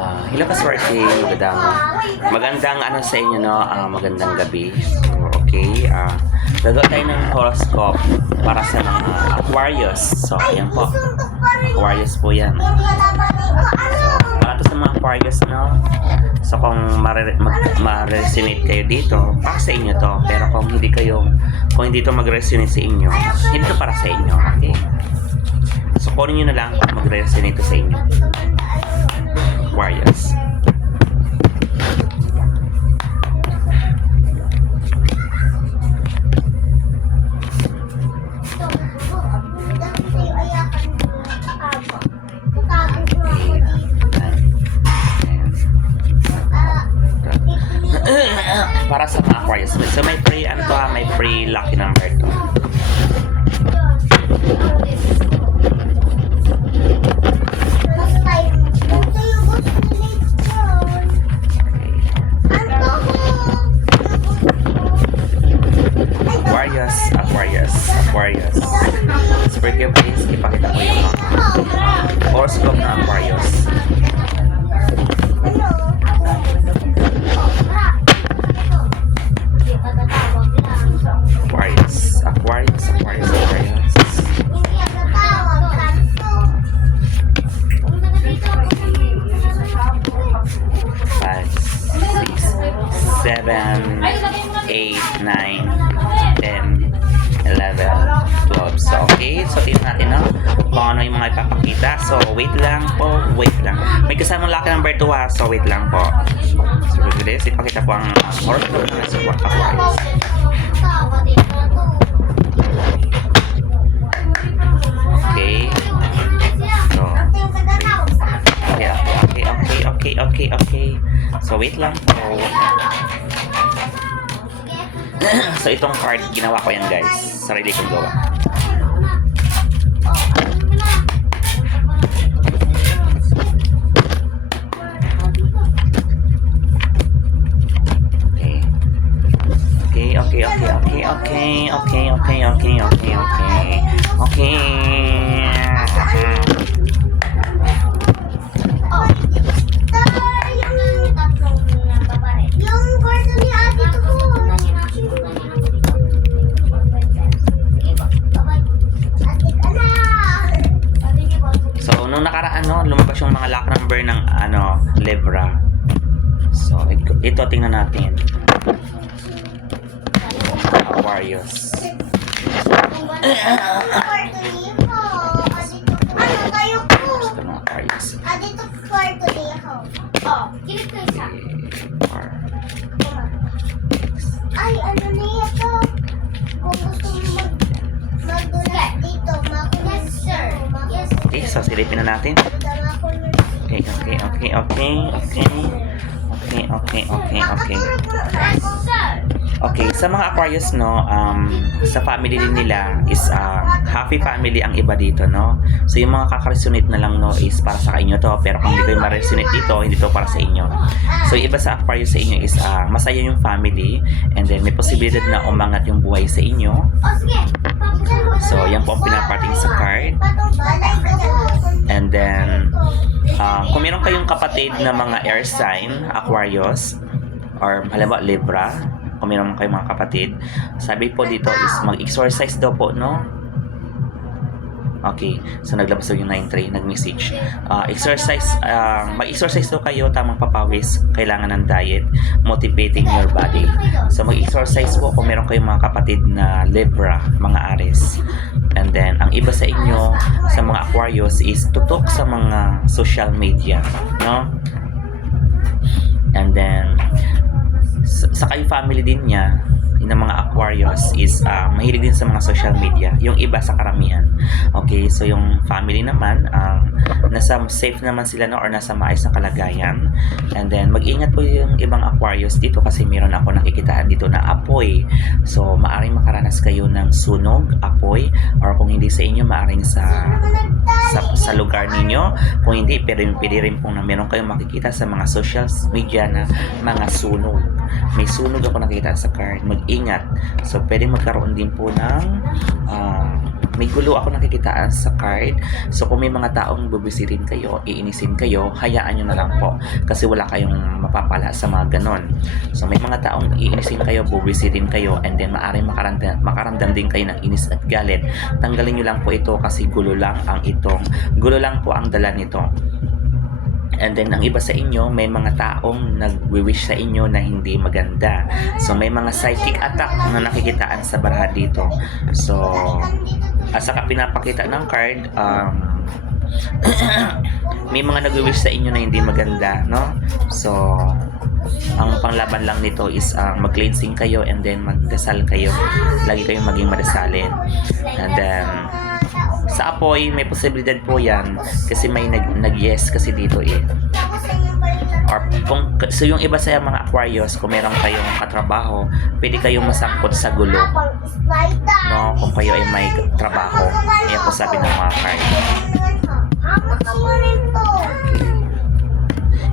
Hello ka-swerte, magandang ano sa inyo, no? Magandang gabi. So, okay, gagawa tayo ng horoscope para sa mga Aquarius. So, ayan po, Aquarius po yan. So, para to sa mga Aquarius, no? So, kung ma-resonate kayo dito, para sa inyo to. Pero kung hindi to mag-resonate sa inyo, hindi to para sa inyo, okay? So, kunin nyo na lang kung mag-resonate to sa inyo. Aquarius. Para sa mga Aquarius. So may free may free lucky number to. Aquarius. Super cute, please. Ipakita ko yung horoscope na Aquarius. Aquarius. 5, 6, 7, 8, 9, 10, 11, 12. So, okay. So, tingnan natin, no? Kung ano yung mga ipapakita. So, wait lang po. May kasamang lucky number 2, ha? So, wait lang po. So, this, ipakita po ang horoscope na sa Aquarius. Okay. So, okay. So, wait lang po. So, itong card, ginawa ko yan, guys. Sarili kong gawa. Okay. So, nung nakaraan, no, lumabas yung mga lock number ng Libra. So, ito tingnan natin. Aquarius. Ay, ano na ito? Kung gusto mo mag-donate dito, makulit, sir. Okay, so silipin na natin. Okay, sa mga Aquarius, no, sa family din nila is happy family ang iba dito, no. So yung mga kakaresonate na lang, no, is para sa inyo to, pero kung hindi kayo ma-resonate dito, hindi to para sa inyo. So yung iba sa Aquarius sa inyo is masaya yung family, and then may posibilidad na umangat yung buhay sa inyo. So yan po ang pinaparting sa card. And then kung meron kayong kapatid na mga air sign, Aquarius, or halimbawa Libra, kung meron kayong mga kapatid, sabi po dito is mag-exercise daw po, no? Okay, so naglabas daw yung 9-3, nag-message. Mag-exercise daw kayo, tamang papawis, kailangan ng diet, motivating your body. So mag-exercise po kung meron kayong mga kapatid na Libra, mga Aries. And then, ang iba sa inyo, sa mga Aquarius, is tutok sa mga social media, no? And then, sa kayo family din niya, ng mga Aquarius is mahilig din sa mga social media, yung iba sa karamihan. Okay, so yung family naman nasa safe naman sila, no, or nasa maayos na kalagayan. And then mag-ingat po yung ibang Aquarius dito kasi meron ako nakikitaan dito na apoy. So maaring makaranas kayo ng sunog, apoy, or kung hindi sa inyo, maaring sa lugar ninyo. Kung hindi, pwede rin pong na meron kayong makikita sa mga social media na mga sunog. May sunog ako nakikita sa card. Mag-ingat. So, pwede magkaroon din po ng may gulo ako nakikitaan sa card. So kung may mga taong bubisitin kayo, iinisin kayo, hayaan nyo na lang po. Kasi wala kayong mapapala sa mga ganon. So may mga taong iinisin kayo, bubisitin kayo, and then maaaring makaramdam din kayo ng inis at galit. Tanggalin nyo lang po ito kasi gulo lang po ang dala nito. And then, ang iba sa inyo, may mga taong nag-wish sa inyo na hindi maganda. So, may mga psychic attack na nakikitaan sa baraha dito. So, at saka pinapakita ng card, may mga nag-wish sa inyo na hindi maganda, no? So, ang panglaban lang nito is mag-cleansing kayo and then magdasal kayo. Lagi kayong maging madasalin. And then, sa apoy, may posibilidad po yan kasi may nag-yes kasi dito eh. Or so yung iba sa mga Aquarius, kung meron kayong katrabaho, pwede kayong masangkot sa gulo. No? Kung kayo ay may trabaho. Yan po sabi ng mga card.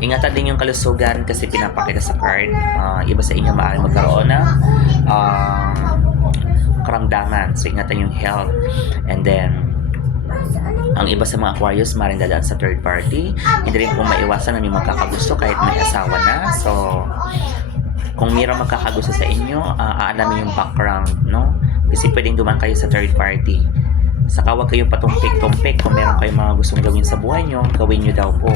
Ingatan din yung kalusugan kasi pinapakita sa card. Iba sa inyo maaaring magkaroon ng karamdaman. So ingatan yung health. And then, ang iba sa mga Aquarius maaaring dadaan sa third party. Hindi rin po maiwasan na may magkakagusto kahit may asawa na. So, kung mayroong magkakagusto sa inyo, aalamin yung background, no? Kasi pwedeng duman kayo sa third party. Saka huwag kayong patumpik-tumpik. Kung meron kayong mga gustong gawin sa buhay nyo, gawin nyo daw po.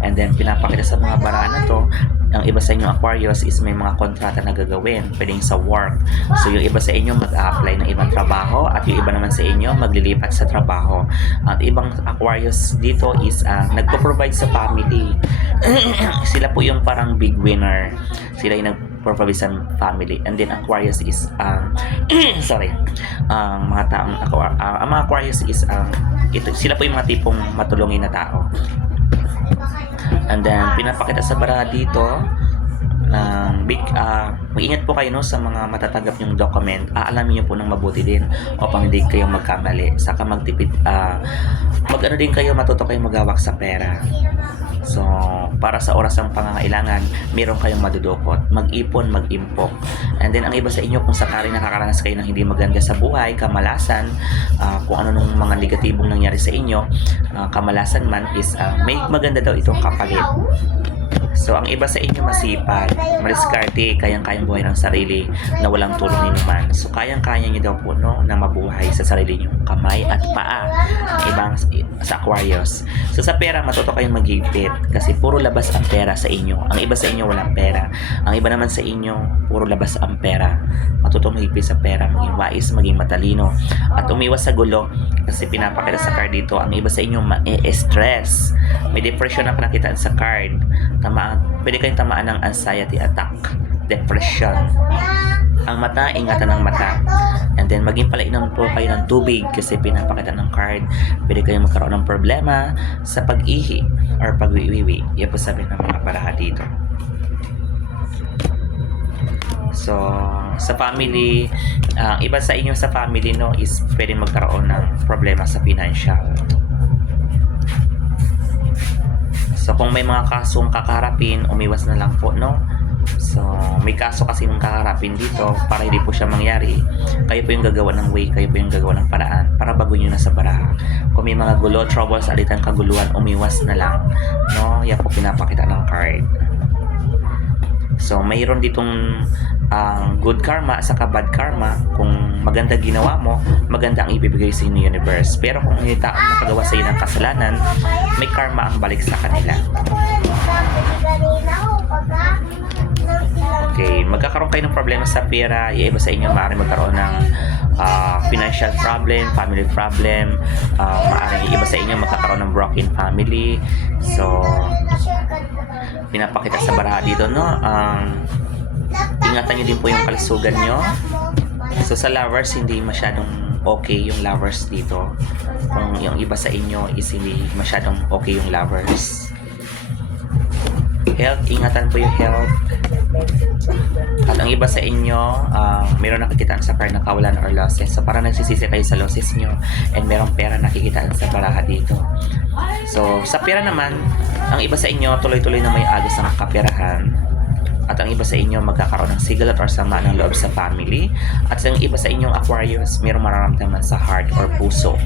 And then, pinapakita sa mga barahan na to, ang iba sa inyo Aquarius is may mga kontrata na gagawin. Pwedeng sa work. So, yung iba sa inyo mag-a-apply ng ibang trabaho at yung iba naman sa inyo maglilipat sa trabaho. At ibang Aquarius dito is nagpo-provide sa family. Sila po yung parang big winner. Sila yung nagpo-provide sa family. And then, Aquarius is mga taong ang mga Aquarius is sila po yung mga tipong matulungin na tao. And then pinapakita sa baraha dito mag-ingat po kayo no, sa mga matatanggap yung document. Aalamin nyo po ng mabuti din upang hindi kayo magkamali. Saka magtipid mag-ano din kayo, matuto kayong magawak sa pera. So, para sa oras ng pangangailangan, meron kayong madudukot. Mag-ipon, mag-impok. And then, ang iba sa inyo, kung sakali nakakaranas kayo ng hindi maganda sa buhay, kamalasan, kung ano nung mga negatibong nangyari sa inyo, kamalasan man is, may maganda daw itong kapalit. So, ang iba sa inyo masipag, madiskarte, kayang-kayang buhay ng sarili na walang tulong ni naman. So, kayang-kaya nyo daw po no, na mabuhay sa sarili nyo, kamay at paa. Ang ibang sa Aquarius. So, sa pera, matuto kayong magigpit kasi puro labas ang pera sa inyo. Ang iba sa inyo walang pera. Ang iba naman sa inyo, puro labas ang pera. Matuto magigpit sa pera, maging wais, maging matalino. At umiwas sa gulo kasi pinapakita sa card dito. Ang iba sa inyo ma-stress. May depression na pinakitaan sa card. Pwede kayong tamaan ng anxiety attack, depression. Ang mata, ingatan ng mata. And then, maging palainom po kayo ng tubig kasi pinapakita ng card. Pwede kayong magkaroon ng problema sa pag-ihi or pag-wiwiwi. Yan po sabi ng mga baraha dito. So, sa family, iba sa inyo sa family, no, is pwede magkaroon ng problema sa financial. So, kung may mga kasong kakaharapin, umiwas na lang po, no? So, may kaso kasi nung kakaharapin dito, para hindi po siya mangyari, kayo po yung gagawa ng way, kayo po yung gagawa ng paraan para bago nyo na sa baraha. Kung may mga gulo, troubles, alitan, kaguluhan, umiwas na lang, no? Yan po pinapakita ng card. So, mayroon ditong good karma saka bad karma. Kung maganda ginawa mo, maganda ang ibibigay sa inyo universe. Pero kung may taong nakagawa sa iyo ng kasalanan, may karma ang balik sa kanila. Okay, magkakaroon kayo ng problema sa pera. Yung iba sa inyo maaaring magkaroon ng financial problem, family problem. Maaaring iba sa inyo magkakaroon ng broken family. So, pinapakita sa baraha dito, no? Ingatan nyo din po yung kalusugan nyo. So, sa lovers, hindi masyadong okay yung lovers dito. Kung yung iba sa inyo is hindi masyadong okay yung lovers. Health, ingatan po yung health. At ang iba sa inyo, meron nakikitaan sa card ng kawalan or losses. So, parang nagsisisi kayo sa losses nyo and merong pera nakikitaan sa baraha dito. So, sa pera naman, ang iba sa inyo, tuloy-tuloy na may agos ng kaperahan. At ang iba sa inyo magkakaroon ng sigalat or sama ng loob sa family. At ang iba sa inyong Aquarius, mayroong mararamdaman sa heart or puso.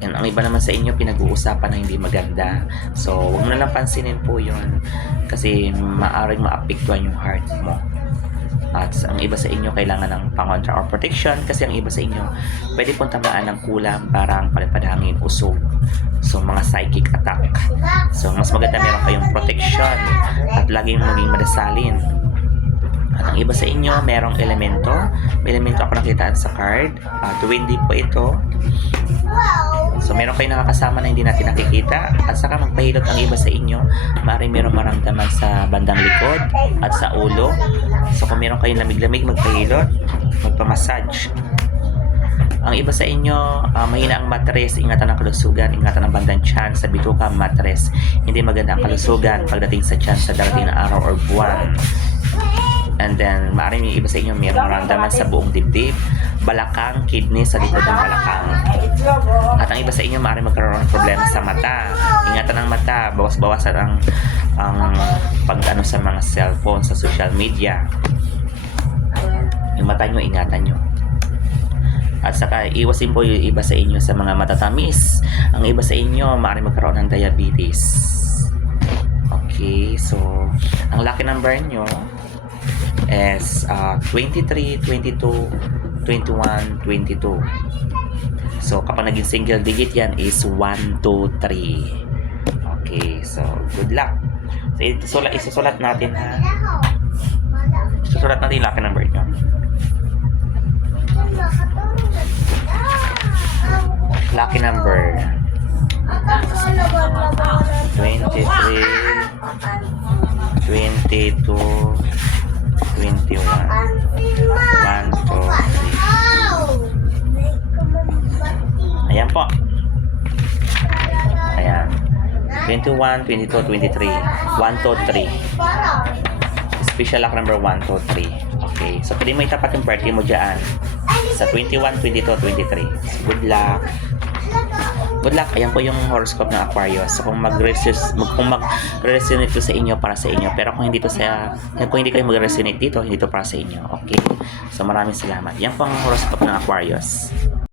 And ang iba naman sa inyo, pinag-uusapan na hindi maganda. So, huwag mo na lang pansinin po yun. Kasi maaaring maapektuhan yung heart mo. At ang iba sa inyo, kailangan ng pangontra or protection. Kasi ang iba sa inyo, pwede pong tamaan ng kulang, parang palipadhangin, usog. So, mga psychic attack. So, mas maganda meron kayong protection. At laging maging madasalin. At ang iba sa inyo, merong elemento. May elemento ako nakitaan sa card. Windy po ito. So, meron kayong nakakasama na hindi natin nakikita. At saka magpahilot ang iba sa inyo. Maaaring meron maramdaman sa bandang likod at sa ulo. So, kung meron kayong lamig-lamig, magpahilot. Magpamassage. Ang iba sa inyo, mahina ang matres. Ingatan ang kalusugan. Ingatan ang bandang tiyan sa bituka, matres. Hindi maganda ang kalusugan pagdating sa tiyan sa darating na araw or buwan. And then, maaaring yung iba sa inyo mayroong maramdaman sa buong dibdib, balakang, kidney sa likod ng balakang. At ang iba sa inyo maaaring magkaroon ng problema sa mata. Ingatan ang mata, bawas-bawasan ang pag-ano sa mga cellphone, sa social media. Yung mata nyo, ingatan nyo. At saka, iwasin po yung iba sa inyo sa mga matatamis. Ang iba sa inyo, maaaring magkaroon ng diabetes. Okay, so, ang lucky number nyo is 23, 22, 21, 22. So, kapag naging single digit yan is 1, 2, 3. Okay, so, good luck. So, isusulat natin ha. Isusulat natin yung lucky number nyo. Lucky number 23, 22, 21. 1, 2, 3. Ayan po. Ayan. 21, 22, 23. 1, 2, 3. Special luck number 1, 2, 3. Okay. So, pwede mo itapat yung birthday mo dyan. Sa 21, 22, 23. So, good luck. Good luck. Ayan po yung horoscope ng Aquarius. So, kung mag-resonate to sa inyo, para sa inyo. Pero kung hindi kayo mag-resonate dito, hindi to para sa inyo. Okay? So, maraming salamat. Yan po ang horoscope ng Aquarius.